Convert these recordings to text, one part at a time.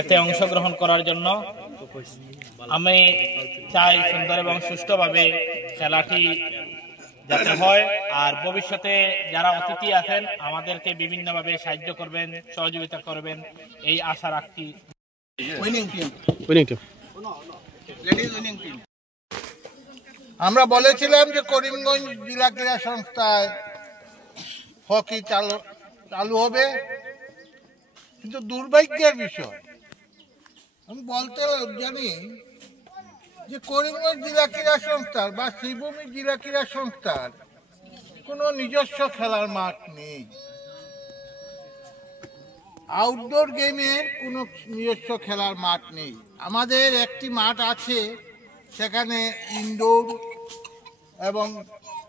এতে অংশগ্রহণ করার জন্য। আমি চাই সুন্দর এবং সুষ্ঠুভাবে খেলাটি যাতে হয়, আর ভবিষ্যতে যারা অতিথি আছেন আমাদেরকে বিভিন্নভাবে সাহায্য করবেন, সহযোগিতা করবেন, এই আশা রাখছি। আমরা বলেছিলাম যে করিমগঞ্জ জেলা ক্রীড়া সংস্থায় হকি চালু হবে, কিন্তু দুর্ভাগ্যের বিষয় আমি বলতে জানি যে করিমগঞ্জ জেলা ক্রীড়া সংস্থার বা শ্রীভূমি জেলা ক্রীড়া সংস্থার কোনো নিজস্ব খেলার মাঠ নেই। আউটডোর গেমের কোনো নিজস্ব খেলার মাঠ নেই। আমাদের একটি মাঠ আছে, সেখানে ইনডোর এবং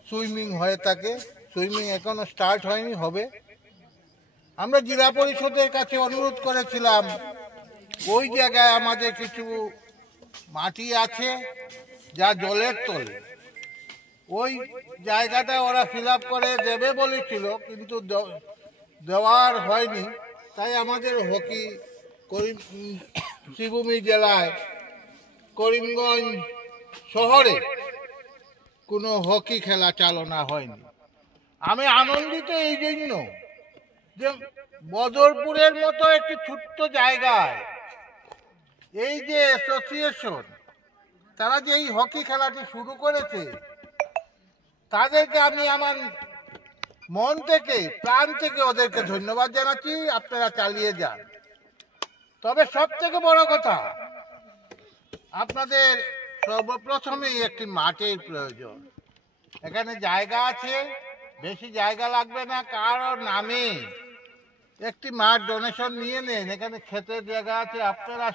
সুইমিং হয়ে থাকে। সুইমিং এখনো স্টার্ট হয়নি, হবে। আমরা জেলা পরিষদের কাছে অনুরোধ করেছিলাম, ওই জায়গায় আমাদের কিছু মাটি আছে যা জলের তলে, ওই জায়গাটা ওরা ফিল আপ করে দেবে বলেছিল, কিন্তু দেওয়ার হয়নি। তাই আমাদের হকি শ্রীভূমি জেলায় করিমগঞ্জ শহরে কোনো হকি খেলা চালনা হয়নি। আমি আনন্দিত এই জন্য যে বদরপুরের মতো একটি ছোট্ট জায়গায় এই যে অ্যাসোসিয়েশন, তারা যে এই হকি খেলাটি শুরু করেছে, তাদেরকে আমি আমার মন থেকে, প্রাণ থেকে ওদেরকে ধন্যবাদ জানাচ্ছি। আপনারা চালিয়ে যান। তবে সব থেকে বড় কথা, আপনাদের সর্বপ্রথমেই একটি মাঠের প্রয়োজন। এখানে জায়গা আছে, বেশি জায়গা লাগবে না, কারোর নামে একটি মাঠ ডোনেশন নিয়ে নেন। এখানে ক্ষেতের জায়গা আছে, আপনারা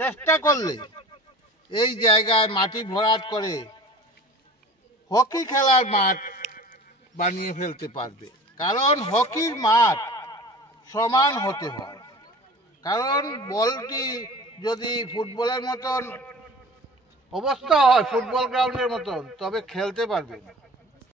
চেষ্টা করলে এই জায়গায় মাটি ভরাট করে হকি খেলার মাঠ বানিয়ে ফেলতে পারবে। কারণ হকির মাঠ সমান হতে হয়। কারণ বলটি যদি ফুটবলের মতন অবস্থা হয়, ফুটবল গ্রাউন্ডের মতন, তবে খেলতে পারবে না।